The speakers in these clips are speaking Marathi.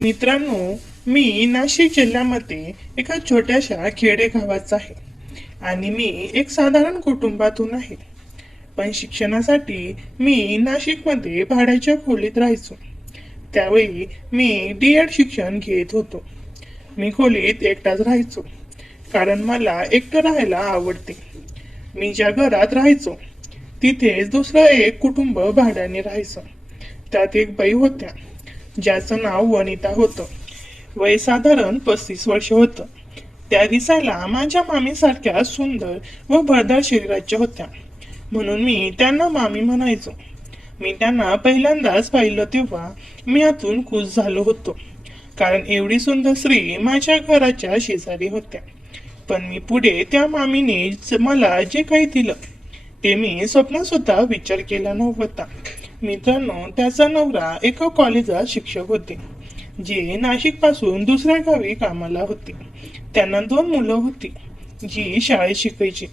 मित्रांनो, मी नाशिक जिल्ह्यामध्ये एका छोट्याशा खेडेगावाचा आहे आणि मी एक साधारण कुटुंबातून आहे. पण शिक्षणासाठी मी नाशिकमध्ये भाड्याच्या खोलीत राहायचो. त्यावेळी मी डी.एड शिक्षण घेत होतो. मी खोलीत एकटाच राहायचो कारण मला एकटं राहायला आवडते. मी ज्या घरात राहायचो तिथेच दुसरं एक कुटुंब भाड्याने राहायचं. त्यात एक बाई होत्या ज्याचं नाव वनिता होतं. वय साधारण 35 वर्ष होतं. त्या दिसायला माझ्या मामीसारख्या सुंदर व भरदार शरीराच्या होत्या, म्हणून मी त्यांना मामी म्हणायचो. मी त्यांना पहिल्यांदाच पाहिलं तेव्हा मी आतून खुश झालो होतो, कारण एवढी सुंदर स्त्री माझ्या घराच्या शेजारी होत्या. पण मी पुढे त्या मामीने मला जे काही दिलं ते मी स्वप्नात सुद्धा विचार केला नव्हता. मित्रांनो, त्याचा नवरा एका कॉलेजात शिक्षक होते, जे नाशिक पासून दुसऱ्या गावी कामाला होते. त्यांना 2 मुलं होती जी शाळेत शिकायची.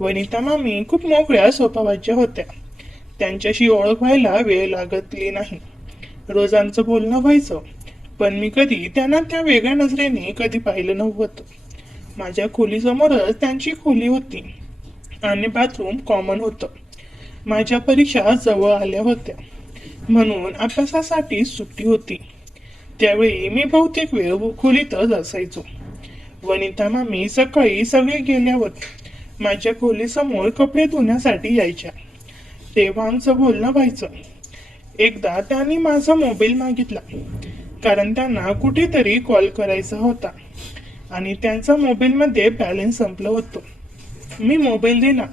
वनिता मामी खूप मोकळ्या स्वभावाच्या होत्या. त्यांच्याशी ओळख व्हायला वेळ लागतली नाही. रोजांचं बोलणं व्हायचं, पण मी कधी त्यांना त्या वेगळ्या नजरेने कधी पाहिलं नव्हतं. माझ्या खोलीसमोरच त्यांची खोली होती आणि बाथरूम कॉमन होतं. माझ्या परीक्षा जवळ आल्या होत्या, म्हणून अभ्यासासाठी सुट्टी होती. त्यावेळी मी बहुतेक वेळ खोलीतच असायचो. वनिता मामी सकाळी सगळे गेल्यावर माझ्या खोलीसमोर कपडे धुण्यासाठी यायच्या. तेव्हा आमचं बोलणं व्हायचं. एकदा त्यांनी माझा मोबाईल मागितला, कारण त्यांना कुठेतरी कॉल करायचा होता आणि त्यांचा मोबाईलमध्ये बॅलन्स संपलं होतं. मी मोबाईल दिला.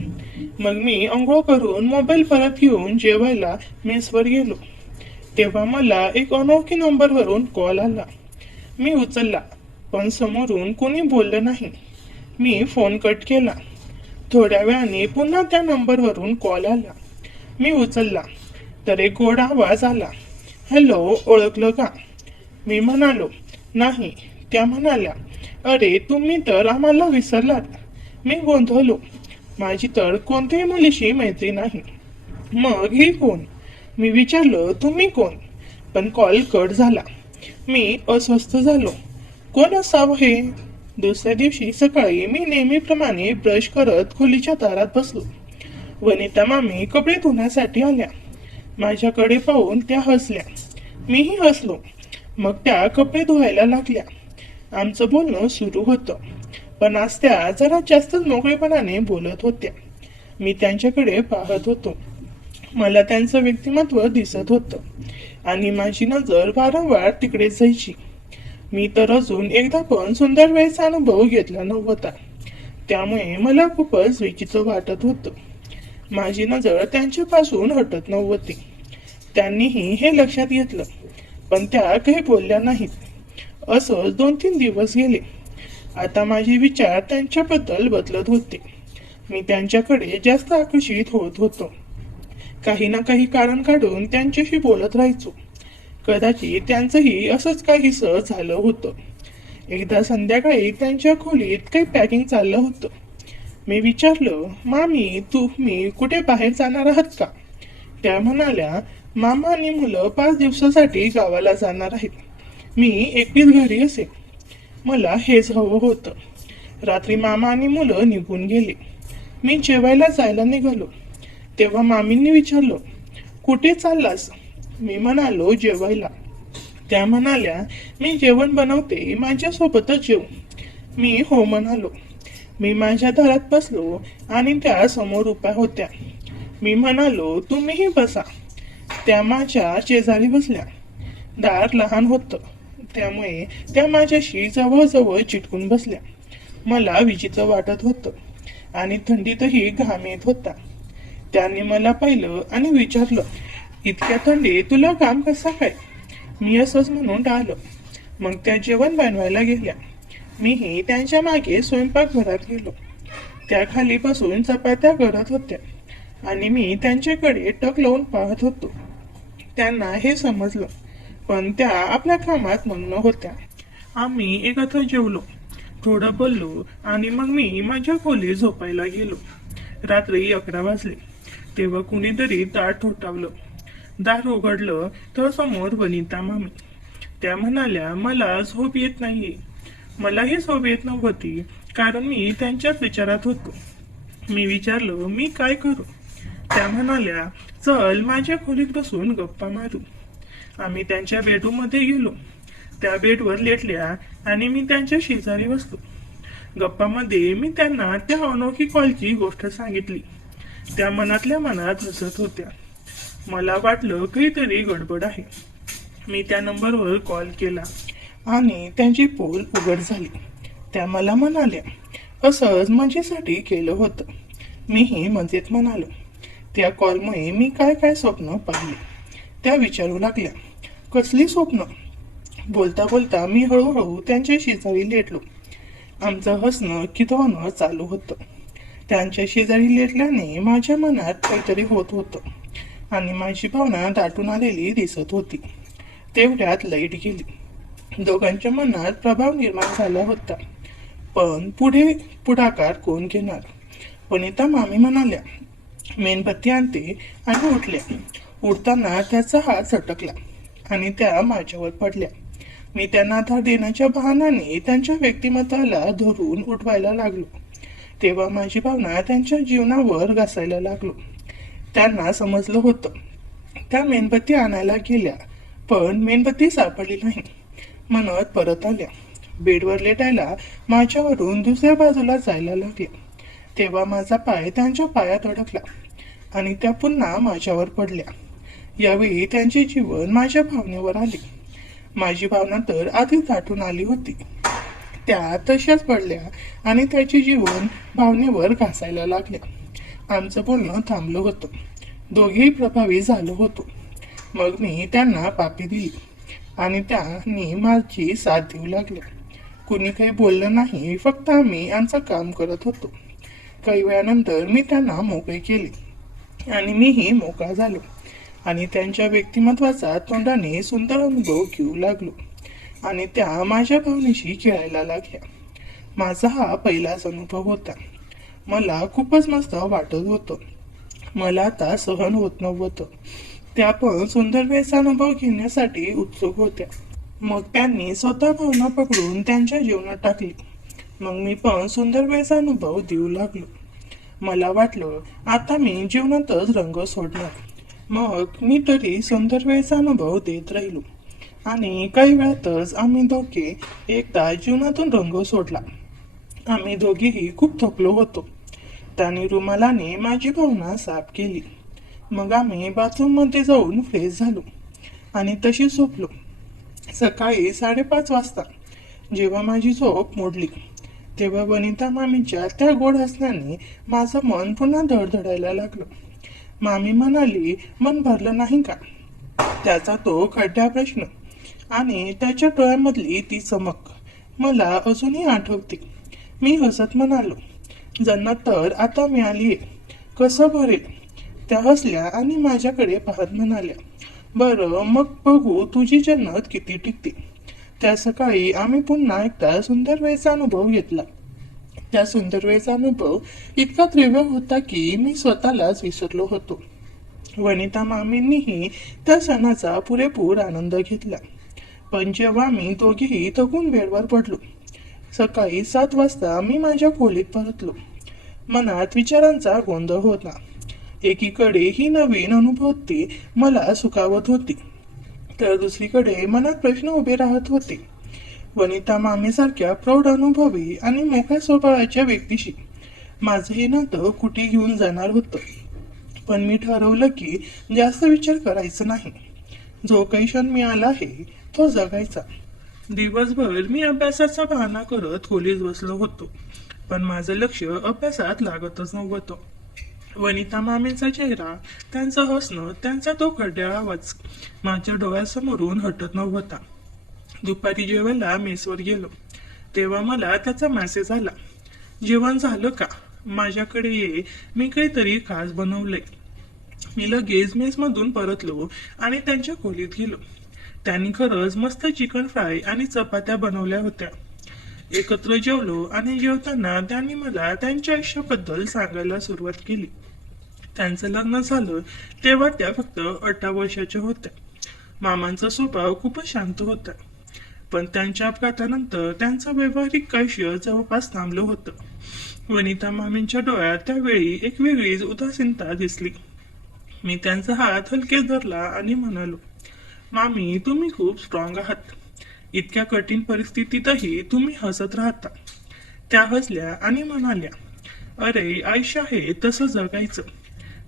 मग मी अंघोळ करून मोबाईल परत घेऊन जेवायला मेसवर गेलो. तेव्हा मला एक अनोळखी नंबरवरून कॉल आला. मी उचलला, पण समोरून कोणी बोललं नाही. मी फोन कट केला. थोड्या वेळाने पुन्हा त्या नंबरवरून कॉल आला. मी उचलला तर एक गोड आवाज आला, हॅलो, ओळखलं का? मी म्हणालो, नाही. त्या म्हणाल्या, अरे, तुम्ही तर आम्हाला विसरलात. मी गोंधळलो. माझी तर कोणत्याही मुलीशी मैत्री नाही. मग ही कोण? मी विचारलं, तुम्ही कोण? पण कॉल कट झाला. मी अस्वस्थ झालो. कोण असावं हे? दुसऱ्या दिवशी सकाळी मी नेहमीप्रमाणे ब्रश करत खोलीच्या दारात बसलो. वनिता मामी कपडे धुण्यासाठी आल्या. माझ्याकडे पाहून त्या हसल्या. मीही हसलो. मग त्या कपडे धुवायला लागल्या. आमचं बोलणं सुरू होतं, पण आज त्या जरा जास्तच मोकळेपणाने बोलत होत्या. मी त्यांच्याकडे पाहत होतो. मला त्यांचं व्यक्तिमत्व दिसत होतं आणि माझी नजर वारंवार तिकडे जायची. मी तर अजून एकदा पण सुंदर वेळेचा अनुभव घेतला नव्हता, त्यामुळे मला खूपच विचित्र वाटत होतं. माझी नजर त्यांच्यापासून हटत नव्हती. त्यांनीही हे लक्षात घेतलं, पण त्या काही बोलल्या नाहीत. असंच 2-3 दिवस गेले. आता माझे विचार त्यांच्याबद्दल बदलत होते. मी त्यांच्याकडे जास्त आकर्षित होत होतो. काही ना काही कारण काढून त्यांच्याशी बोलत राहायचो. कदाचित त्यांचंही असंच काहीसं झालं होतं. एकदा संध्याकाळी त्यांच्या खोलीत काही पॅकिंग चाललं होतं. मी विचारलं, मामी, तुम्ही कुठे बाहेर जाणार आहात का? त्या म्हणाल्या, मामा आणि मुलं 5 दिवसासाठी गावाला जाणार आहेत. मी एकटीच घरी असेल. मला हेच हवं होतं. रात्री मामा आणि मुलं निघून गेले. मी जेवायला जायला निघालो. तेव्हा मामींनी विचारलं, कुठे चाललास? मी म्हणालो, जेवायला. त्या म्हणाल्या, मी जेवण बनवते, माझ्यासोबतच जेव. मी हो म्हणालो. मी माझ्या दारात बसलो आणि त्या समोर उभ्या होत्या. मी म्हणालो, तुम्हीही बसा. त्या माझ्या शेजारी बसल्या. दार लहान होतं, त्यामुळे त्या माझ्याशी जवळजवळ चिटकून बसल्या. मला विचित्र वाटत होतं आणि थंडीतही घाम येत होता. त्यांनी मला पाहिलं आणि विचारलं, इतक्या थंडीत तुला घाम कसा काय? मी असंच म्हणून टाळलं. मग त्या जेवण बनवायला गेल्या. मीही त्यांच्या मागे स्वयंपाकघरात गेलो. त्या खाली बसून चपात्या करत होत्या आणि मी त्यांच्याकडे टक लावून पाहत होतो. त्यांना हे समजलं, पण त्या आपल्या कामात मग्न होत्या. आम्ही एकत्र जेवलो, थोडं बोललो आणि मग मी माझ्या खोलीत झोपायला गेलो. रात्री 11 वाजले. तेव्हा कुणीतरी दार ठोठावलं. दार उघडलं तर समोर वनिता मामी. त्या म्हणाल्या, मला झोप येत नाहीये. मलाही झोप येत नव्हती, कारण मी त्यांच्याच विचारात होतो. मी विचारलं, मी काय करू? त्या म्हणाल्या, चल माझ्या खोलीत बसून गप्पा मारू. आम्ही त्यांच्या बेडरूम मध्ये गेलो. त्या बेडवर लेटल्या आणि मी त्यांच्या शेजारी बसलो. गप्पामध्ये मी त्यांना त्या अनोखी कॉलची गोष्ट सांगितली. त्या मनातल्या मनात हसत होत्या. मला वाटलं काहीतरी गडबड आहे. मी त्या नंबरवर कॉल केला आणि त्यांची पोल उघड झाली. त्या मला म्हणाल्या, असंच मजेसाठी केलं होतं. मीही मजेत म्हणालो. त्या कॉलमुळे मी काय काय स्वप्न पाहिले त्या विचारू लागल्या. कसली स्वप्न? बोलता बोलता मी हळूहळू त्यांच्या शेजारी लेटलो. आमचं हसणं खिदळणं चालू होतं. त्यांच्या शेजारी लेटल्याने माझ्या मनात काहीतरी होत होतं आणि माझी भावना दाटून आलेली दिसत होती. तेवढ्यात लाईट गेली. दोघांच्या मनात प्रभाव निर्माण झाला होता. पण पुढे पुढाकार कोण घेणार? वनिता मामी म्हणाल्या, मेणबत्ती आणते आणि उठल्या. उठताना त्याचा हात सटकला आणि त्या माझ्यावर पडल्या. मी त्यांना आधार देण्याच्या बहाण्याने त्यांच्या व्यक्तिमत्वाला धरून उठवायला लागलो. तेव्हा माझी भावना त्यांच्या जीवनावर घासायला लागलो. त्यांना समजलं होतं. त्या मेणबत्ती आणायला गेल्या, पण मेणबत्ती सापडली नाही. म्हणत परत आल्या. बेडवर लेटायला माझ्यावरून दुसऱ्या बाजूला जायला लागल्या. तेव्हा माझा पाय त्यांच्या पायात अडकला आणि त्या पुन्हा माझ्यावर पडल्या. यावेळी त्यांचे जीवन माझ्या भावनेवर आले. माझी भावना तर आधीच दाटून आली होती. त्या तशाच पडल्या आणि त्याचे जीवन भावनेवर घासायला लागल्या. आमचं बोलणं थांबलं होतं. दोघेही प्रभावी झालो होतो. मग मी त्यांना पापी दिली आणि त्यांनी माझी साथ देऊ लागल्या. कुणी काही बोललं नाही, फक्त आम्ही आमचं काम करत होतो. काही वेळानंतर मी त्यांना मोकळे केले आणि मीही मोकळा झालो आणि त्यांच्या व्यक्तिमत्वाचा तोंडाने सुंदर अनुभव घेऊ लागलो आणि त्या माझ्या भावनेशी खेळायला लागल्या. माझा हा पहिलाच अनुभव होता. मला खूपच मस्त वाटत होतं. मला आता सहन होत नव्हतं. त्या पण सुंदर वेळचा अनुभव घेण्यासाठी उत्सुक होत्या. मग त्यांनी स्वतः भावना पकडून त्यांच्या जीवनात टाकली. मग मी पण सुंदर वेळचा अनुभव देऊ लागलो. मला वाटलं आता मी जीवनातच रंग सोडणार. मग मी तरी सुंदर वेळचा अनुभव देत राहिलो आणि काही वेळातच आम्ही दोघे एकदा जीवनातून रंग सोडला. आम्ही दोघेही खूप थकलो होतो. त्याने रुमालाने माझी भावना साफ केली. मग आम्ही बाथरूम मध्ये जाऊन फ्रेश झालो आणि तशी झोपलो. सकाळी 5:30 वाजता जेव्हा माझी झोप मोडली, तेव्हा वनिता मामीच्या त्या गोड हसण्याने माझं मन पुन्हा धडधडायला लागलं. मामी म्हणाली, मन भरलं नाही का? त्याचा तो खड्डा प्रश्न आणि त्याच्या डोळ्यामधली ती चमक मला अजूनही आठवते. मी हसत म्हणालो, जन्नत तर आता मिळालीये, कसं भरेल? त्या हसल्या आणि माझ्याकडे पाहत म्हणाल्या, बरं मग बघू तुझी जन्नत किती टिकते. त्या सकाळी आम्ही पुन्हा एकदा सुंदर वेळचा अनुभव घेतला. त्या सुंदर वेळचा अनुभव इतका तीव्र होता की मी स्वतःलाच विसरलो होतो. वनिता मामींनीही त्या सणाचा पुरेपूर आनंद घेतला. पण जेव्हा मी दोघेही थकून बेडवर पडलो, सकाळी 7 वाजता मी माझ्या खोलीत परतलो. मनात विचारांचा गोंधळ होता. एकीकडे ही नवीन अनुभूती मला सुखावत होती, तर दुसरीकडे मनात प्रश्न उभे राहत होते. वनिता मामीसारख्या प्रौढ अनुभवी आणि मोठ्या स्वभावाच्या व्यक्तीशी माझं हे नातं कुठे घेऊन जाणार होतं. पण मी ठरवलं की जास्त विचार करायचा नाही. जो काही क्षण मिळाला आहे तो जगायचा. दिवसभर मी अभ्यासाचा बहाणा करत खोलीत बसलो होतो, पण माझं लक्ष अभ्यासात लागतच नव्हतं. वनिता मामींचा चेहरा, त्यांचं हसणं, त्यांचा तो खड्या आवाज माझ्या डोळ्यासमोरून हटत नव्हता. दुपारी जेवायला मेसवर गेलो तेव्हा मला त्याचा मेसेज आला, जेवण झालं का? माझ्याकडे ये, मी काहीतरी खास बनवलंय. मी लगेच मेसमधून परतलो आणि त्यांच्या खोलीत गेलो. त्यांनी खरंच मस्त चिकन फ्राय आणि चपात्या बनवल्या होत्या. एकत्र जेवलो आणि जेवताना त्यांनी मला त्यांच्या आयुष्याबद्दल सांगायला सुरुवात केली. त्यांचं लग्न झालं तेव्हा त्या फक्त 18 वर्षाच्या होत्या. मामांचा स्वभाव खूपच शांत होता. पण त्यांच्या अपघातानंतर त्यांचं वैवाहिक आयुष्य जवळपास थांबलं होतं. वनिता मामींच्या डोळ्यात त्यावेळी एक वेगळीच उदासीनता दिसली. मी त्यांचा हात हलके धरला आणि म्हणालो, मामी, तुम्ही खूप स्ट्रॉंग आहात. इतक्या कठीण परिस्थितीतही तुम्ही हसत राहता. त्या हसल्या आणि म्हणाल्या, अरे, आयुष्य आहे तसं जगायचं,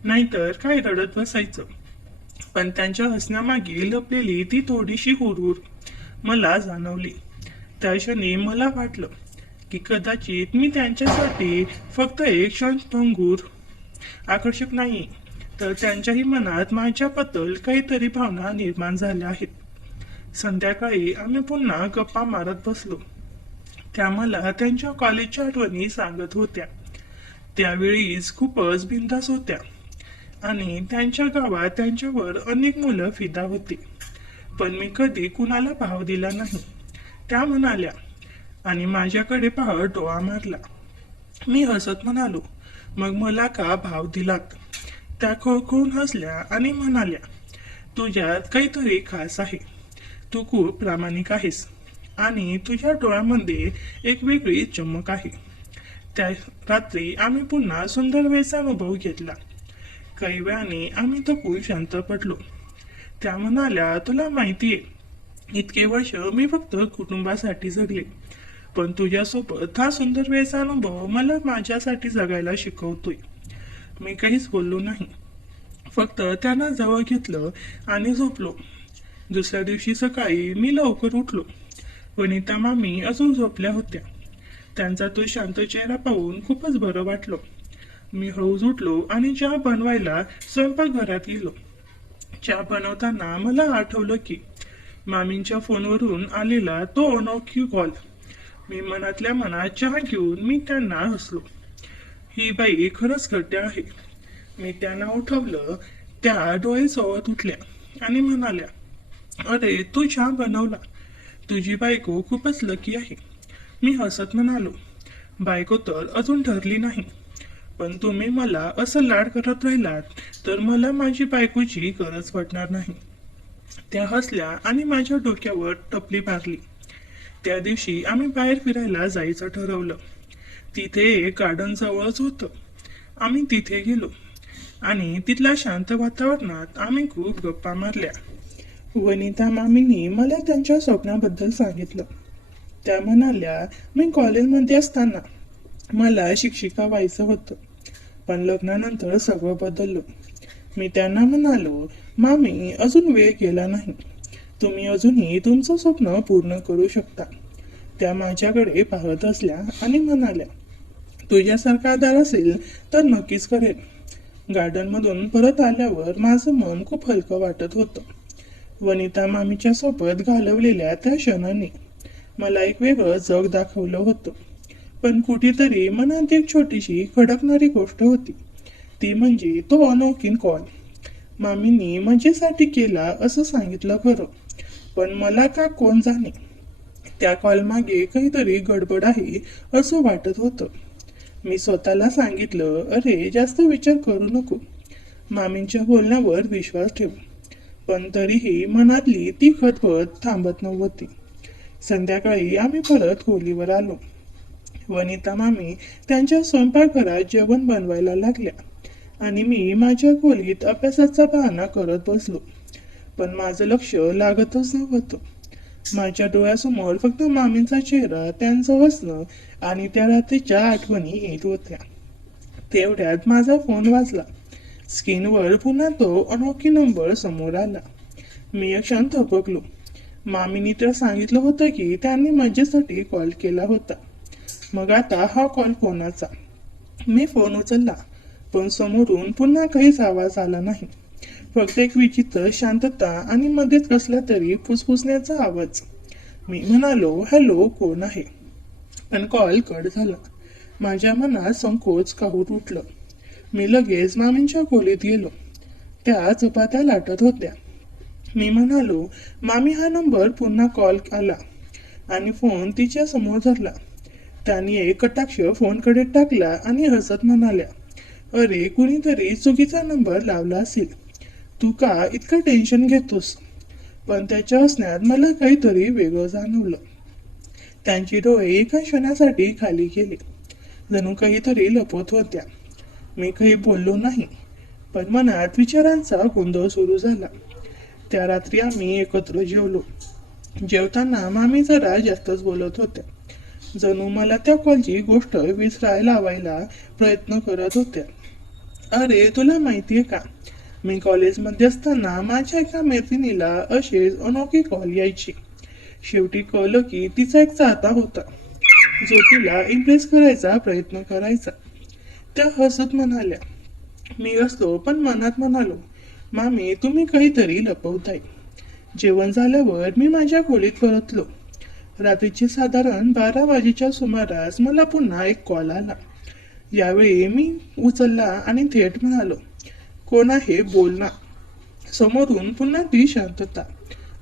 नाहीतर काय रडत बसायचं. पण त्यांच्या हसण्यामागे लपलेली ती थोडीशी हुरहुर मला जाणवली. त्या क्षणी मला वाटलं की कदाचित मी त्यांच्यासाठी फक्त एक क्षणभंगूर आकर्षक नाही, तर त्यांच्याही मनात माझ्याबद्दल काहीतरी भावना निर्माण झाल्या आहेत. संध्याकाळी आम्ही पुन्हा गप्पा मारत बसलो. त्या मला त्यांच्या कॉलेजच्या आठवणी सांगत होत्या. त्यावेळीच खूपच बिनधास्त होत्या आणि त्यांच्या गावात त्यांच्यावर अनेक मुलं फिदा होती. पण मी कधी कुणाला भाव दिला नाही, त्या म्हणाल्या आणि माझ्याकडे पाहत डोळा मारला. मी हसत म्हणालो, मग मला का भाव दिलात? त्या खळखळून हसल्या आणि म्हणाल्या, तुझ्यात काहीतरी खास आहे. तू खूप प्रामाणिक आहेस आणि तुझ्या डोळ्यामध्ये एक वेगळी चमक आहे. त्या रात्री आम्ही पुन्हा सुंदर वेळचा अनुभव घेतला. काही वेळाने आम्ही थकून शांत पडलो. त्या म्हणाल्या, तुला माहितीये, इतके वर्ष मी फक्त कुटुंबासाठी जगले, पण तुझ्यासोबत हा सुंदर वेळचा अनुभव मला माझ्यासाठी जगायला शिकवतोय. मी काहीच बोललो नाही, फक्त त्यांना जवळ घेतलं आणि झोपलो. दुसऱ्या दिवशी सकाळी मी लवकर उठलो. वनिता मामी अजून झोपल्या होत्या. त्यांचा तो शांत चेहरा पाहून खूपच बरं वाटलं. मी हळूच उठलो आणि चहा बनवायला स्वयंपाकघरात गेलो. चहा बनवताना मला आठवलं की मामींच्या फोनवरून आलेला तो अनोळखी कॉल. मी मनातल्या मनात चहा घेऊन मी त्यांना हसलो. ही बाई खरंच घट्ट आहे. मी त्यांना उठवलं. त्या डोळे चोळत उठल्या आणि म्हणाल्या, अरे, तू चहा बनवला. तुझी बायको खूपच लकी आहे. मी हसत म्हणालो, बायको तर अजून ठरली नाही, पण तुम्ही मला असं लाड करत राहिलात तर मला माझी बायकोची गरज पडणार नाही. त्या हसल्या आणि माझ्या डोक्यावर टपली मारली. त्या दिवशी आम्ही बाहेर फिरायला जायचं ठरवलं. तिथे एक गार्डन जवळच होतं. आम्ही तिथे गेलो आणि तिथल्या शांत वातावरणात आम्ही खूप गप्पा मारल्या. वनिता मामींनी मला त्यांच्या स्वप्नाबद्दल सांगितलं. त्या म्हणाल्या, मी कॉलेजमध्ये असताना मला शिक्षिका व्हायचं होतं, पण लग्नानंतर सगळं बदललं. मी त्यांना म्हणालो, मामी, अजून वेळ गेला नाही. तुम्ही अजूनही तुमचं स्वप्न पूर्ण करू शकता. त्या माझ्याकडे पाहत असल्या आणि म्हणाल्या, तुझ्यासारखा आधार असेल तर नक्कीच करेन. गार्डनमधून परत आल्यावर माझं मन खूप हलकं वाटत होतं. वनिता मामीच्या सोबत घालवलेल्या त्या क्षणांनी मला एक वेगळं जग दाखवलं होतं. पण कुठेतरी मनात एक छोटीशी खडकणारी गोष्ट होती. ती म्हणजे तो अनोळखी कॉल. मामींनी मजेसाठी केला असं सांगितलं खरं, पण मला का कोण जाणे, त्या कॉल मागे काहीतरी गडबड आहे असं वाटत होतं. मी स्वतःला सांगितलं, अरे, जास्त विचार करू नको, मामींच्या बोलण्यावर विश्वास ठेव. पण तरीही मनातली ती खतखत थांबत नव्हती. संध्याकाळी आम्ही परत खोलीवर आलो. वनिता मामी त्यांच्या स्वयंपाकघरात जेवण बनवायला लागल्या आणि मी माझ्या खोलीत अभ्यासाचा बहाणा करत बसलो. पण माझं लक्ष लागतच नव्हतं. माझ्या डोळ्यासमोर फक्त मामींचा चेहरा, त्यांचं हसणं आणि त्या रात्रीच्या आठवणी येत होत्या. तेवढ्यात माझा फोन वाजला. स्क्रीनवर पुन्हा तो अनोळखी नंबर समोर आला. मी एक क्षण थबकलो. मामींनी तर सांगितलं होतं की त्यांनी मजेसाठी कॉल केला होता. मग आता हा कॉल कोणाचा? मी फोन उचलला, पण समोरून पुन्हा काहीच आवाज आला नाही. फक्त एक विचित्र शांतता आणि मध्येच कसला तरी फुसफुसण्याचा आवाज. मी म्हणालो, हॅलो, कोण आहे? पण कॉल कट झाला. माझ्या मनात संकोच काहूर उठलं. मी लगेच मामींच्या खोलीत गेलो. त्या चपात्या लाटत होत्या. मी म्हणालो, मामी, हा नंबर पुन्हा कॉल आला आणि फोन तिच्या समोर धरला. त्याने एक कटाक्ष फोनकडे टाकला आणि हसत म्हणाल्या, अरे, कुणीतरी चुकीचा नंबर लावला असेल. तू का इतकं टेन्शन घेतोस? पण त्याच्या हसण्यात मला काहीतरी वेगळं जाणवलं. त्यांची डोळे एका क्षणासाठी खाली गेले, जणू काहीतरी लपवत होत्या. मी काही बोललो नाही, पण मनात विचारांचा गोंधळ सुरू झाला. त्या रात्री आम्ही एकत्र जेवलो. जेवताना मामी जरा जास्तच बोलत होत्या, जणू मला त्या कॉलची गोष्ट विसरायला लावायला प्रयत्न करत होत्या. अरे तुला माहितीये का, मी कॉलेजमध्ये असताना माझ्या एका मैत्रिणीला असेच अनोखी कॉल यायची. शेवटी कळलं की तिचा एक चाहता होता, जो तिला इम्प्रेस करायचा प्रयत्न करायचा. त्या हसत म्हणाल्या. मी हसलो, पण मनात म्हणालो, मामी तुम्ही काहीतरी लपवताय. जेवण झाल्यावर मी माझ्या खोलीत परतलो. रात्रीचे साधारण 12 वाजेच्या सुमारास मला पुन्हा एक कॉल आला. यावेळी मी उचलला आणि थेट म्हणालो, कोण आहे बोल ना. समोरून पुन्हा ती शांतता,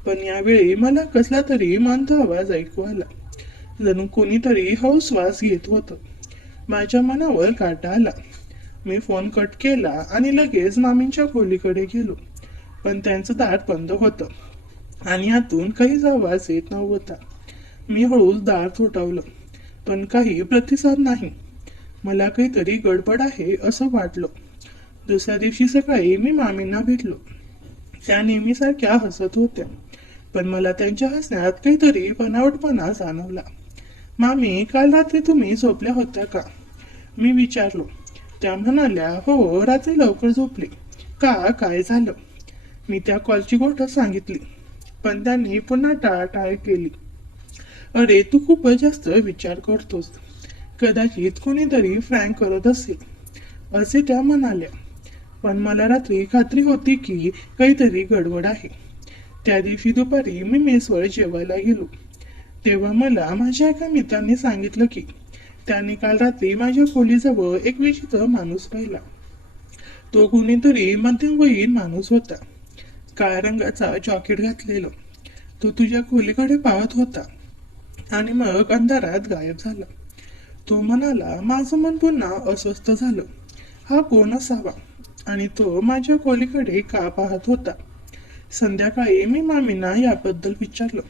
पण यावेळी मला कसला तरी मंद आवाज ऐकू आला, जणू कोणीतरी हळू श्वास घेत होतं. माझ्या मनावर काटा आला. मी फोन कट केला आणि लगेच मामींच्या खोलीकडे गेलो, पण त्यांचं दार बंद होतं आणि आतून काहीच आवाज येत नव्हता. मी हळूच दार ठोठावलं, पण काही प्रतिसाद नाही. मला काहीतरी गडबड आहे असं वाटलं. दुसऱ्या दिवशी सकाळी मी मामींना भेटलो. त्या नेहमीसारख्या हसत होत्या, पण मला त्यांच्या हसण्यात काहीतरी बनावटपणा जाणवला. मामी काल रात्री तुम्ही झोपल्या होत्या का, मी विचारलो. त्या म्हणाल्या, हो रात्री लवकर झोपली. का, काय झालं. मी त्या कॉलची गोष्ट सांगितली, पण त्यांनी पुन्हा टाळाटाळ केली. अरे तू खूपच जास्त विचार करतोस, कदाचित कोणीतरी फ्रँक करत असेल असे त्या म्हणाल्या. पण मला रात्री खात्री होती की काहीतरी गडबड आहे. त्या दिवशी दुपारी मी मेसवर जेवायला गेलो, तेव्हा मला माझ्या एका मित्राने सांगितलं की त्याने काल रात्री माझ्या खोलीजवळ एक विचित्र माणूस पाहिला. तो कोणीतरी मध्यमवयीन माणूस होता, काळ्या रंगाचा जॅकेट घातलेला. तो तुझ्या खोलीकडे पाहत होता आणि मग अंधारात गायब झाला. तो म्हणाला, माझं मन पुन्हा अस्वस्थ झालं. हा कोण असावा आणि तो माझ्या खोलीकडे का पाहत होता. संध्याकाळी मी मामींना याबद्दल विचारलं.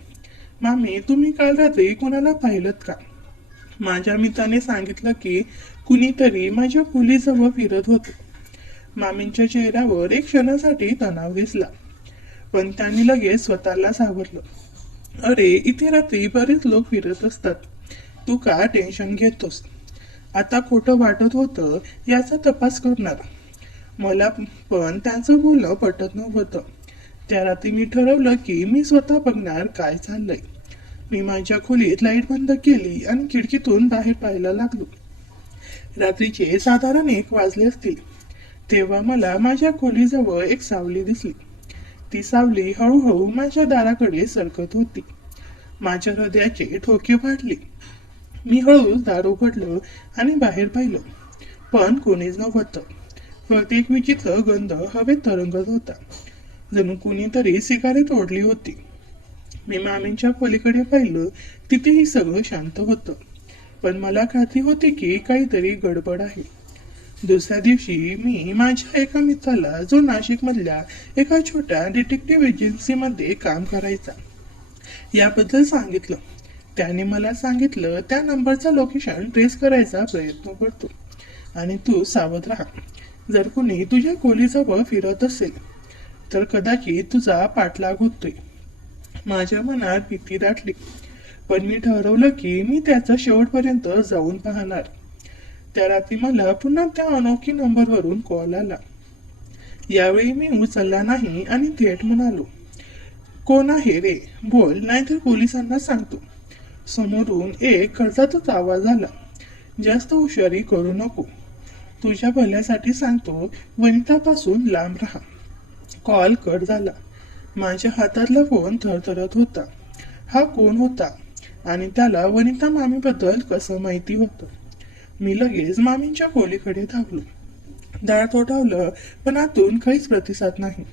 मामी तुम्ही काल रात्री कोणाला पाहिलं का. माझ्या मित्राने सांगितलं की कुणीतरी माझ्या खोलीजवळ फिरत होतं. मामींच्या चेहऱ्यावर एक क्षणासाठी तणाव दिसला, पण त्यांनी लगेच स्वतःला सावरलं. अरे इथे रात्री बरेच लोक फिरत असतात, तू का टेन्शन घेतोस. आता खोटं वाटत होतं याचा तपास करणार. मला पण त्यांचं बोलणं पटत नव्हतं. त्या रात्री मी ठरवलं की मी स्वतः बघणार काय चाललंय. मी माझ्या खोलीत लाईट बंद केली आणि खिडकीतून बाहेर पाहायला लागलो. रात्रीचे साधारण 1 वाजले असतील, तेव्हा मला माझ्या खोलीजवळ एक सावली दिसली. ती सावली हळूहळू माझ्या दाराकडे सरकत होती. माझ्या हृदयाचे ठोके वाढले. मी हळूच दार उघडलं आणि बाहेर पाहिलं, पण कोणीच नव्हतं. फक्त एक विचित्र गंध हवेत तरंगत होता, जणू कोणीतरी सिगारेट ओढली होती. मी मामींच्या खोलीकडे पाहिलं, तिथेही सगळं शांत होतं, पण मला खात्री होती की काहीतरी गडबड आहे. दुसऱ्या दिवशी मी माझ्या एका मित्राला, जो नाशिकमधल्या एका छोट्या डिटेक्टिव्ह एजन्सीमध्ये काम करायचा, याबद्दल सांगितलं. त्याने मला सांगितलं, त्या नंबरचा लोकेशन ट्रेस करायचा प्रयत्न करतो आणि तू सावध राहा. जर कुणी तुझ्या खोलीजवळ फिरत असेल तर कदाचित तुझा पाठलाग होतोय. माझ्या मनात भीती दाटली, पण मी ठरवलं की मी त्याचा शेवटपर्यंत जाऊन पाहणार. त्या रात्री मला पुन्हा त्या अनोखी नंबरवरून कॉल आला. यावेळी मी उचलला नाही आणि थेट म्हणालो, कोण आहे रे, बोल, नाहीतर पोलिसांना सांगतो. समोरून एक खडसाचाच आवाज आला, जास्त हुशारी करू नको, तुझ्या भल्यासाठी सांगतो, वनितापासून लांब राहा. कॉल कट झाला. माझ्या हातातला फोन थरथरत होता. हा कोण होता आणि त्याला वनिता मामीबद्दल कसं माहिती होतं. मी लगेच मामींच्या खोलीकडे धावलो. दार ठोठावलं, पण आतून काहीच प्रतिसाद नाही.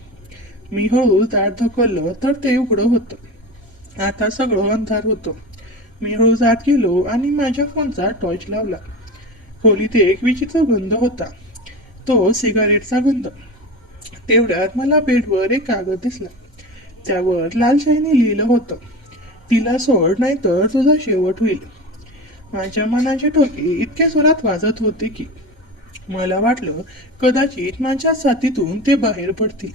मी हळू दार ढकललं तर ते उघडं होतं. आता सगळं अंधार होतं. मी हळू आत गेलो आणि माझ्या फोनचा टॉर्च लावला. खोलीत एक विचित्र गंध होता, तो सिगारेटचा गंध. तेवढ्यात मला बेडवर एक कागद दिसला. त्यावर लाल शाईने लिहिलं होतं, तिला सोड नाही तर तुझा शेवट होईल. माझ्या मनाचे ठोके इतके जोरात वाजत होते की मला वाटलं कदाचित माझ्या छातीतून ते बाहेर पडतील.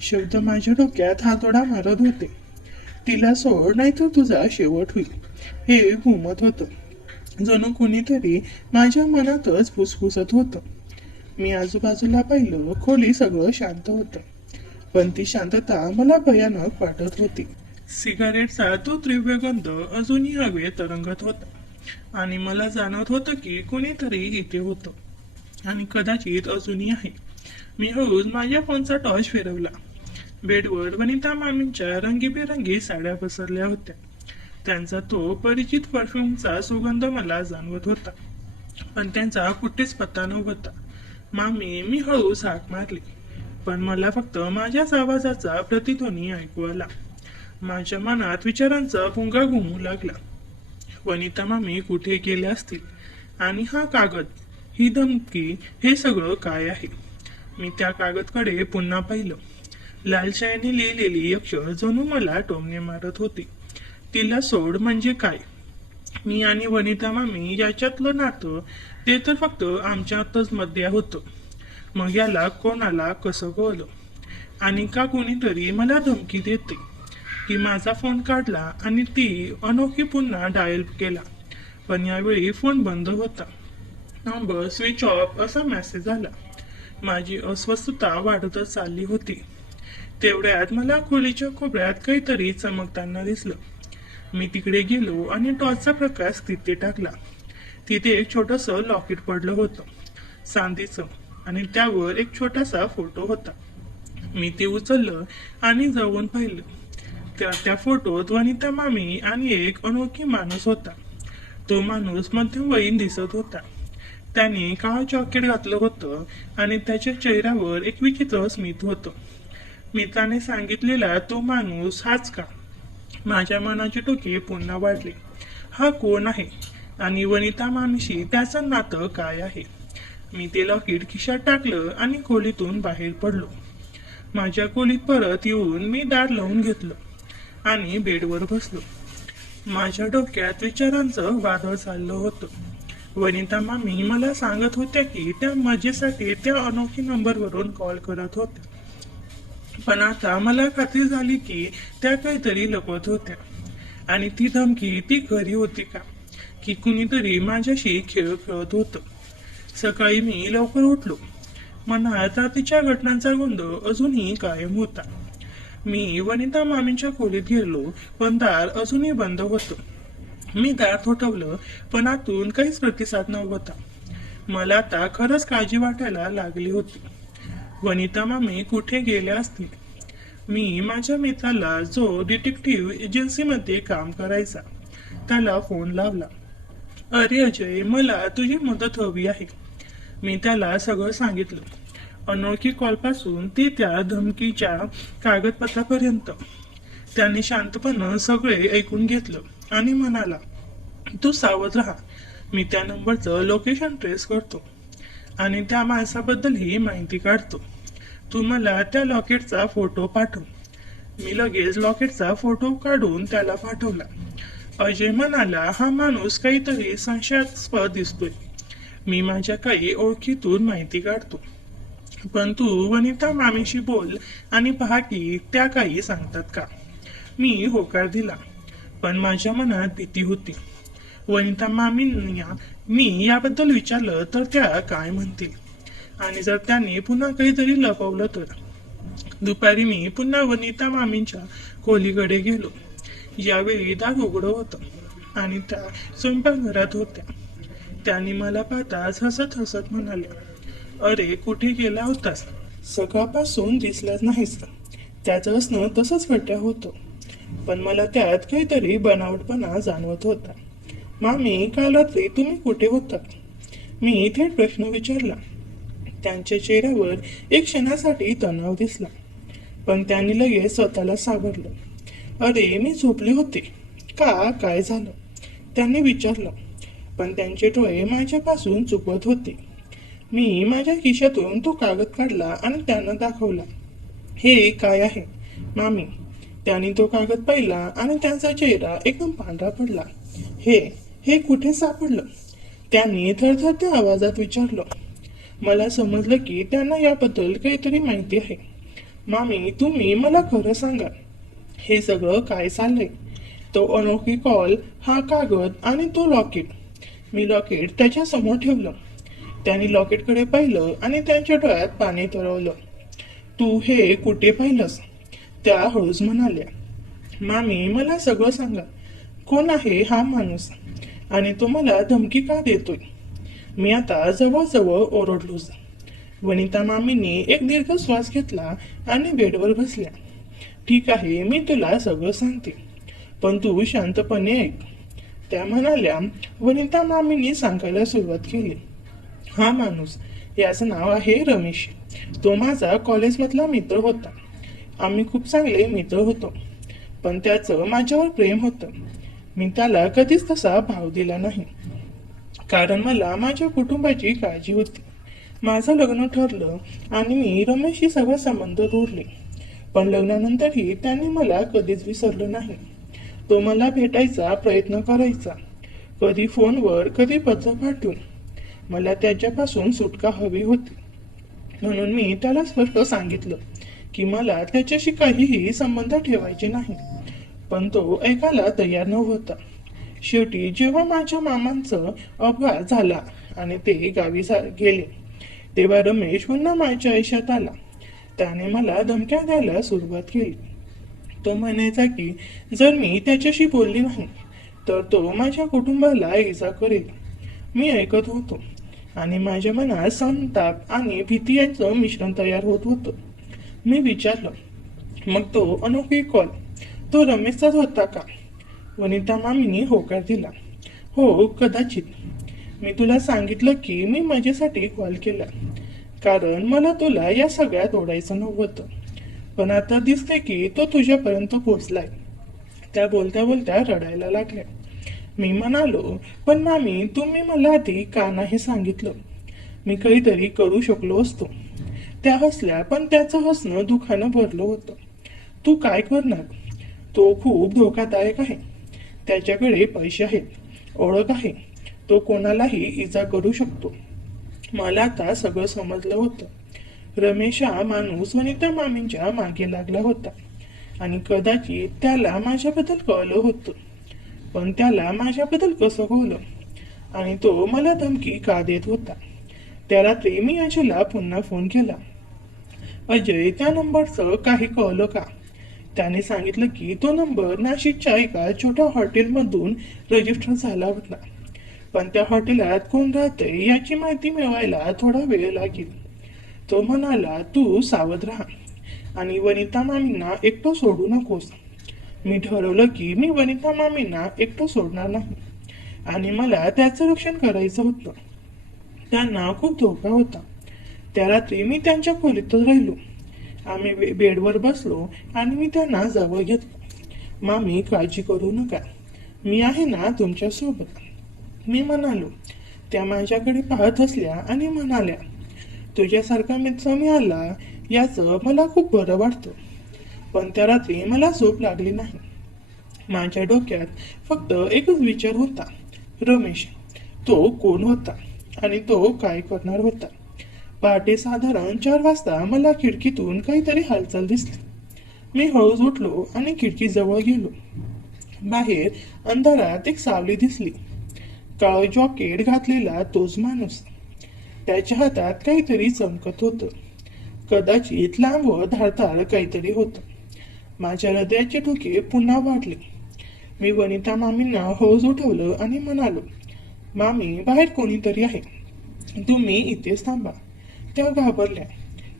शब्द माझ्या डोक्यात हातोडा मारत होते. तिला सोड नाही तर तुझा शेवट होईल, हे घुमत होतं. जणू कुणीतरी माझ्या मनातच फुसफुसत होतं. मी आजूबाजूला पाहिलं, खोली सगळं शांत होतं, पण ती शांतता मला भयानक वाटत होती. सिगारेटचा तो तीव्र गंध अजूनही हवेत तरंगत होता आणि मला जाणवत होतं की कोणीतरी इथे होतं आणि कदाचित अजूनही आहे. मी हळूच माझ्या फोनचा टॉर्च फिरवला. बेडवर वनिता मामींच्या रंगीबेरंगी साड्या पसरल्या होत्या. त्यांचा तो परिचित परफ्यूमचा सुगंध मला जाणवत होता, पण त्यांचा कुठेच पत्ता नव्हता. मामी, मी हळूच हाक मारली, पण मला फक्त माझ्याच आवाजाचा प्रतिध्वनी ऐकू आला. माझ्या मनात विचारांचा पुंगा घुमू लागला. वनिता मामी कुठे गेल्या असतील, आणि हा कागद, ही धमकी, हे सगळं काय आहे? मी त्या कागदकडे पुन्हा पाहिलं. लाल शाईने लिहिलेली अक्षर जणू मला टोमणे मारत होती. तिला सोड म्हणजे काय? मी आणि वनिता मामी याच्यातलं नातं ते तर फक्त आमच्यातच मध्ये होतं. मग याला कोणाला कसं कळलं? आणि का कोणीतरी मला धमकी देते की माझा फोन काढला आणि ती अनोखी पुन्हा डायल केला, पण यावेळी फोन बंद होता. नंबर स्विच ऑफ असा मेसेज आला. माझी अस्वस्थता वाढतच चालली होती. तेवढ्यात मला खोलीच्या कोपऱ्यात काहीतरी चमकताना दिसलं. मी तिकडे गेलो आणि टॉर्चचा प्रकाश तिथे टाकला. तिथे एक छोटंसं लॉकेट पडलं होतं, चांदीचं, आणि त्यावर एक छोटासा फोटो होता. मी ते उचललं आणि जवळून पाहिलं. त्या फोटोत वनिता मामी आणि एक अनोखी माणूस होता. तो माणूस मध्यमवयीन दिसत होता. त्याने काळं जॅकेट घातलं होतं आणि त्याच्या चेहऱ्यावर एक विचित्र स्मित होतं. मित्राने सांगितलेला तो माणूस हाच का? माझ्या मनाचे टोके पुन्हा वाढले. हा कोण आहे आणि वनिता मामीशी त्याचं नातं काय आहे? मी ते लॉकेट खिशात टाकलं आणि खोलीतून बाहेर पडलो. माझ्या खोलीत परत येऊन मी दार लावून घेतलं आणि बेडवर बसलो. माझ्या डोक्यात विचारांचं वादळ चाललं होतं. वनिता मामी मला सांगत होत्या की त्या मजेसाठी त्या अनोखी नंबरवरून कॉल करत होत्या, पण आता मला खात्री झाली की त्या काहीतरी लपवत होत्या. आणि ती धमकी ती खरी होती का, की कुणीतरी माझ्याशी खेळ खेळत होतं? सकाळी मी लवकर उठलो. मनात रात्रीच्या घटनांचा गोंधळ अजूनही कायम होता. मी वनिता मामींच्या खोलीत गेलो, पण दार अजूनही बंद होतं. मी दार थोठवलं, पण आतून काहीच प्रतिसाद नव्हता. मला आता खरंच काळजी वाटायला लागली होती. वनिता मामी कुठे गेल्या असतील? मी माझ्या मित्राला, जो डिटेक्टिव्ह एजन्सीमध्ये काम करायचा, त्याला फोन लावला. अरे अजय, मला तुझी मदत हवी आहे. मी त्याला सगळं सांगितलं, अनोळखी कॉलपासून ते त्या धमकीच्या कागदपत्रापर्यंत. त्याने शांतपणे सगळे ऐकून घेतलं आणि म्हणाला, तू सावध राहा, मी त्या नंबरचं लोकेशन ट्रेस करतो आणि त्या माणसाबद्दलही माहिती काढतो. तू मला त्या लॉकेटचा फोटो पाठव. मी लगेच लॉकेटचा फोटो काढून त्याला पाठवला. अजय म्हणाला, हा माणूस काहीतरी संशयास्पद दिसतोय. मी माझ्या काही ओळखीतून माहिती काढतो, पण तू वनिता मामीशी बोल आणि पहा की त्या काही सांगतात का. मी होकार दिला, पण माझ्या मनात भीती होती. वनिता मामींना मी याबद्दल विचारलं तर त्या काय म्हणतील, आणि जर त्यांनी पुन्हा काहीतरी लपवलं तर. दुपारी मी पुन्हा वनिता मामींच्या खोलीकडे गेलो. यावेळी दार उघडं होतं आणि त्या स्वयंपाकघरात होत्या. त्यांनी मला पाहताच हसत हसत म्हणाल्या, अरे कुठे गेला होतास? सकाळपासून दिसलाच नाहीस. त्याचं असणं तसंच वाटत होतं, पण मला त्यात काहीतरी बनावटपणा जाणवत होता. मामी, काल रात्री तुम्ही कुठे होतात? मी थेट प्रश्न विचारला. त्यांच्या चेहऱ्यावर एक क्षणासाठी तणाव दिसला, पण त्यांनी लगेच स्वतःला सावरलं. अरे, मी झोपले होते. का, काय झालं? त्यांनी विचारलं, पण त्यांचे डोळे माझ्यापासून चुकवत होते. मी माझ्या खिशातून तो कागद काढला आणि त्यांना दाखवला. हे काय आहे मामी? त्याने तो कागद पाहिला आणि त्यांचा चेहरा एकदम पांढरा पडला. हे हे कुठे सापडलं? त्याने थरथरत्या आवाजात विचारलं. मला समजलं की त्यांना याबद्दल काहीतरी माहिती आहे. मामी, तुम्ही मला खरं सांगा, हे सगळं काय चाललंय? तो अनोळखी कॉल, हा कागद आणि तो लॉकेट. मी लॉकेट त्याच्या समोर ठेवलं. त्याने लॉकेटकडे पाहिलं आणि त्यांच्या डोळ्यात पाणी तरवलं. तू हे कुठे पाहिलंस? त्या हळूच म्हणाल्या. मामी, मला सगळं सांगा. कोण आहे हा माणूस आणि तो मला धमकी का देतोय? मी आता जवळजवळ ओरडलोच. वनिता मामींनी एक दीर्घ श्वास घेतला आणि बेडवर बसल्या. ठीक आहे, मी तुला सगळं सांगते, पण तू शांतपणे ऐक, त्या म्हणाल्या. वनिता मामींनी सांगायला सुरुवात केली. हा माणूस, याचं नाव आहे रमेश. तो माझा कॉलेजमधला मित्र होता. आम्ही खूप चांगले मित्र होतो, पण त्याचं माझ्यावर प्रेम होतं. मी त्याला कधीच तसा भाव दिला नाही, कारण मला माझ्या कुटुंबाची काळजी होती. माझं लग्न ठरलं आणि मी रमेशशी सगळे संबंध तोडले, पण लग्नानंतरही त्यांनी मला कधीच विसरलं नाही. तो मला भेटायचा प्रयत्न करायचा, कधी फोनवर, कधी पत्र पाठवून. मला त्याच्यापासून सुटका हवी होती, म्हणून मी त्याला स्पष्ट सांगितलं की मला त्याच्याशी काहीही संबंध ठेवायचे नाही, पण तो ऐकायला तयार नव्हता. शेवटी जेव्हा माझ्या मामांचं अपघात झाला आणि ते गावी गेले, तेव्हा रमेश पुन्हा माझ्या आयुष्यात आला. त्याने मला धमक्या द्यायला सुरुवात केली. तो म्हणायचा की जर मी त्याच्याशी बोलली नाही तर तो माझ्या कुटुंबाला इजा करेल. मी ऐकत होतो आणि माझ्या मनात संताप आणि भीती यांचं मिश्रण तयार होत होतं. मी विचारलं, मग तो अनोखी कॉल, तो रमेशचाच होता का? वनिता मामींनी होकार दिला. हो, कदाचित. मी तुला सांगितलं की मी मजेसाठी कॉल केला, कारण मला तुला या सगळ्यात ओढायचं नव्हतं, पण आता दिसते की तो तुझ्यापर्यंत पोहोचलाय. त्या बोलत्या बोलत्या रडायला लागल्या. मी म्हणालो, पण मामी, तुम्ही मला आधी का नाही सांगितलं? मी काहीतरी करू शकलो असतो. त्या हसल्या, पण त्याचं हसणं दुःखानं भरलं होतं. तू काय करणार? तो खूप धोकादायक आहे. त्याच्याकडे पैसे आहेत, ओळख आहे, तो कोणालाही इजा करू शकतो. मला आता सगळं समजलं होतं. रमेश हा माणूस वनिता मामींच्या मागे लागला होता आणि कदाचित त्याला माझ्याबद्दल कळलं होतं, पण त्याला माझ्याबद्दल कसं कळलं आणि तो मला धमकी का देत होता? त्या रात्री मी अजयला पुन्हा फोन केला. अजय, त्या नंबरचं काही कळलं का? त्याने सांगितलं की तो नंबर नाशिकच्या एका छोट्या हॉटेलमधून रजिस्टर झाला होता, पण त्या हॉटेलात कोण राहते याची माहिती मिळवायला थोडा वेळ लागेल. तो म्हणाला, तू सावध राहा आणि वनिता मामींना एकटं सोडू नकोस. मी ठरवलं की मी वनिता मामींना एकटं सोडणार नाही आणि मला त्याचं रक्षण करायचं होतं. त्यांना खूप धोका होता. त्या रात्री मी त्यांच्या खोलीतच राहिलो. आम्ही बेडवर बसलो आणि मी त्यांना जवळ घेतलं. मामी, काळजी करू नका, मी आहे ना तुमच्या सोबत, मी म्हणालो. त्या माझ्याकडे पाहत असल्या आणि म्हणाल्या, तुझ्यासारखा मित्र मिळाला याचं मला खूप बरं वाटतं. पण त्या रात्री मला झोप लागली नाही. माझ्या डोक्यात फक्त एकच विचार होता, रमेश, तो कोण होता आणि तो काय करणार होता? पहाटे साधारण 4 वाजता मला खिडकीतून काहीतरी हालचाल दिसली. मी हळूच उठलो आणि खिडकीजवळ गेलो. बाहेर अंधारात एक सावली दिसली. काळं जॉकेट घातलेला तोच माणूस. त्याच्या हातात काहीतरी चमकत होतं, कदाचित लांब व धारदार काहीतरी होतं. माझ्या हृदयाचे ठोके पुन्हा वाढले. मी वनिता मामींना हळूच उठवलं आणि म्हणालो, मामी, बाहेर कोणीतरी आहे, तुम्ही इथेच थांबा. त्या घाबरल्या,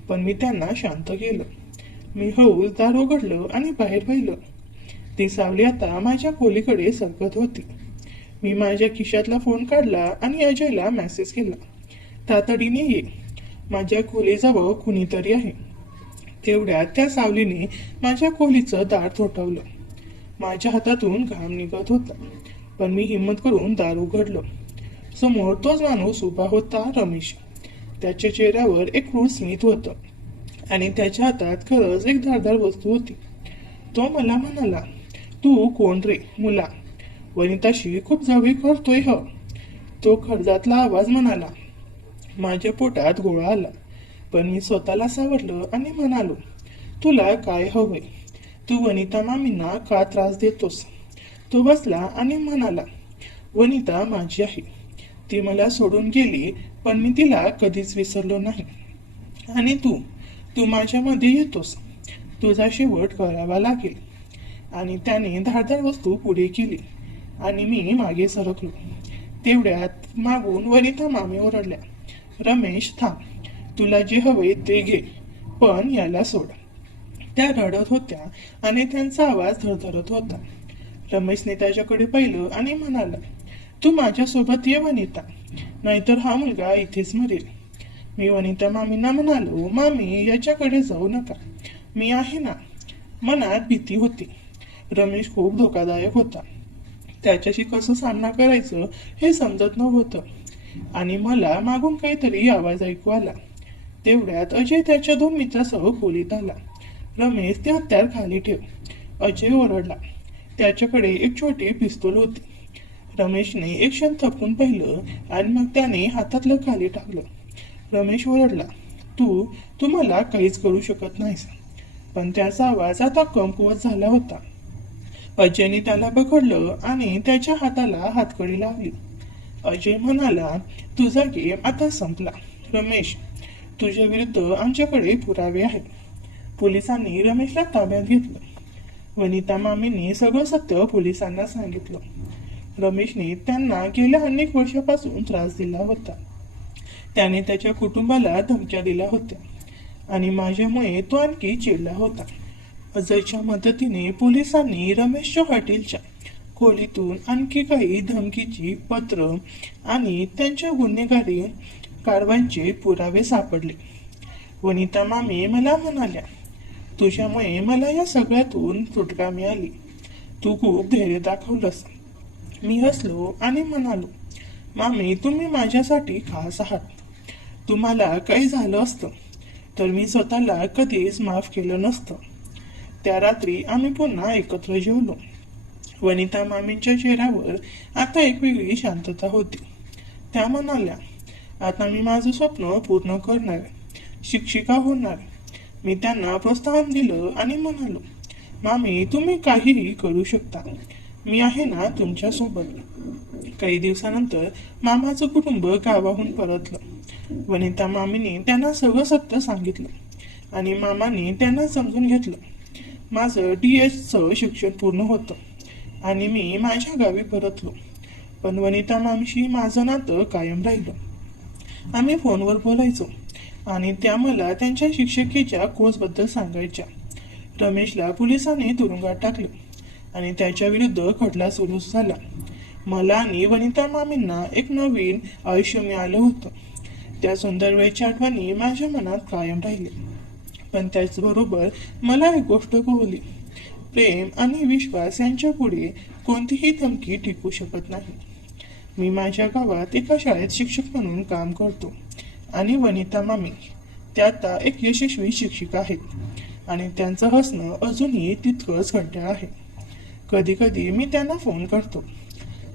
पण मी त्यांना शांत केलं. मी हळूच दार उघडलं आणि बाहेर पाहिलं. ती सावली आता माझ्या खोलीकडे सरकत होती. मी माझ्या खिशातला फोन काढला आणि अजयला मेसेज केला, तातडीने ये, माझ्या खोलीजवळ कुणीतरी आहे. तेवढ्यात त्या सावलीने माझ्या खोलीचं दार थोठवलं. माझ्या हातातून घाम निघत होता, पण मी हिंमत करून दार उघडलं. समोर तोच माणूस उभा होता, रमेश. त्याच्या चेहऱ्यावर एक क्रूर स्मित होतं आणि त्याच्या हातात खरंच एक धारदार वस्तू होती. तो मला म्हणाला, तू कोण रे मुला? वनिताशी खूप जवळी करतोय ह. तो खडजातला आवाज म्हणाला. माझ्या पोटात गोळा आला, पण मी स्वतःला सावरलं आणि म्हणालो, तुला काय हवंय? तू वनिता मामींना का त्रास देतोस? तो बसला आणि म्हणाला, वनिता माझी आहे. ती मला सोडून गेली, पण मी तिला कधीच विसरलो नाही. आणि तू तू माझ्यामध्ये येतोस. तुझा शेवट करावा लागेल. आणि त्याने धारदार वस्तू पुढे केली आणि मी मागे सरकलो. तेवढ्यात मागून वनिता मामी ओरडल्या, रमेश थांब, तुला जे हवे ते घे, पण याला सोड. त्या रडत होत्या आणि त्यांचा आवाज थरथरत होता. रमेशने त्याच्याकडे पाहिलं आणि म्हणाला, तू माझ्यासोबत ये वनिता, नाहीतर हा मुलगा इथेच मरेल. मी वनिता मामींना म्हणालो, मामी याच्याकडे जाऊ नका, मी आहे ना. मनात भीती होती. रमेश खूप धोकादायक होता. त्याच्याशी कसं सामना करायचं हे समजत नव्हतं. आणि मला मागून काहीतरी आवाज ऐकू आला. तेवढ्यात अजय त्याच्या 2 मित्रासह खोलीत आला. रमेश ते हत्यार खाली ठेव. अजय ओरडला. त्याच्याकडे एक छोटी पिस्तूल होती. रमेशने एक क्षण थपून पाहिलं आणि मग त्याने हातातलं खाली टाकलं. रमेश ओरडला, तू मला काहीच करू शकत नाहीस. पण त्याचा आवाज आता कमकुवत झाला होता. अजयने त्याला पकडलं आणि त्याच्या हाताला हातकडी लावली. अजय म्हणाला, तुझा गेम आता संपला. रमेश, तुझ्या विरुद्ध आमच्याकडे पुरावे आहेत. पोलिसांनी रमेशला ताब्यात घेतलं. वनिता मामींनी सगळं सत्य पोलिसांना सांगितलं. रमेशने त्यांना गेल्या अनेक वर्षापासून त्रास दिला होता. त्याने त्याच्या कुटुंबाला धमक्या दिल्या होत्या आणि माझ्यामुळे तो आणखी चिडला होता. अजयच्या मदतीने पोलिसांनी रमेशच्या हॉटेलच्या खोलीतून आणखी काही धमकीची पत्र आणि त्यांच्या गुन्हेगारी कारवाईचे पुरावे सापडले. वनिता मामी मला म्हणाल्या, तुझ्यामुळे मला या सगळ्यातून सुटका मिळाली. तू खूप धैर्य दाखवलंस. मी हसलो आणि म्हणालो, मामी तुम्ही माझ्यासाठी खास आहात. तुम्हाला काही झालं असतं तर मी स्वतःला कधीच माफ केलं नसतं. त्या रात्री आम्ही पुन्हा एकत्र जेवलो. वनिता मामींच्या चेहऱ्यावर आता एक वेगळी शांतता होती. त्या म्हणाल्या, आता मी माझं स्वप्न पूर्ण करणार, शिक्षिका होणार. मी त्यांना प्रोत्साहन दिलं आणि म्हणालो, मामी तुम्ही काहीही करू शकता, मी आहे ना तुमच्यासोबत. काही दिवसानंतर मामाचं कुटुंब गावाहून परतलं. वनिता मामीने त्यांना सगळं सत्य सांगितलं आणि मामाने त्यांना समजून घेतलं. माझं DS चं शिक्षण पूर्ण होतं आणि मी माझ्या गावी परतलो. पण वनिता मामीशी माझं नातं कायम राहिलं. आम्ही फोनवर बोलायचो आणि त्या मला त्यांच्या शिक्षकीच्या कोर्सबद्दल सांगायच्या. रमेशला पोलिसांनी तुरुंगात टाकलं आणि त्याच्या विरुद्ध खटला सुरू झाला. मला आणि वनिता मामींना एक नवीन आयुष्य मिळालं होतं. त्या सुंदर वेळच्या आठवणी माझ्या मनात कायम राहिल्या. पण त्याचबरोबर मला एक गोष्ट कळली, प्रेम आणि विश्वास यांच्या पुढे कोणतीही धमकी टिकू शकत नाही. मी माझ्या गावात एका शाळेत शिक्षक म्हणून काम करतो आणि वनिता मामी त्या आता एक यशस्वी शिक्षिका आहेत आणि त्यांचं हसणं अजूनही तितकंच घट्ट आहे. कधी कधी मी त्यांना फोन करतो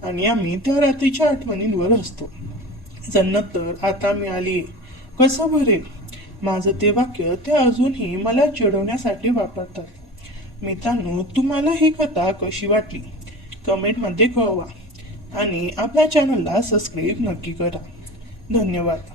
आणि आम्ही त्या रात्रीच्या आठवणींवर हसतो. जन्नत तर आता मिळाली, कसं भरेल? माझं ते वाक्य ते अजूनही मला चिडवण्यासाठी वापरतात. मित्रांनो, तुम्हाला ही कथा कशी वाटली कमेंटमध्ये कळवा आणि आपल्या चॅनलला सबस्क्राईब नक्की करा. धन्यवाद.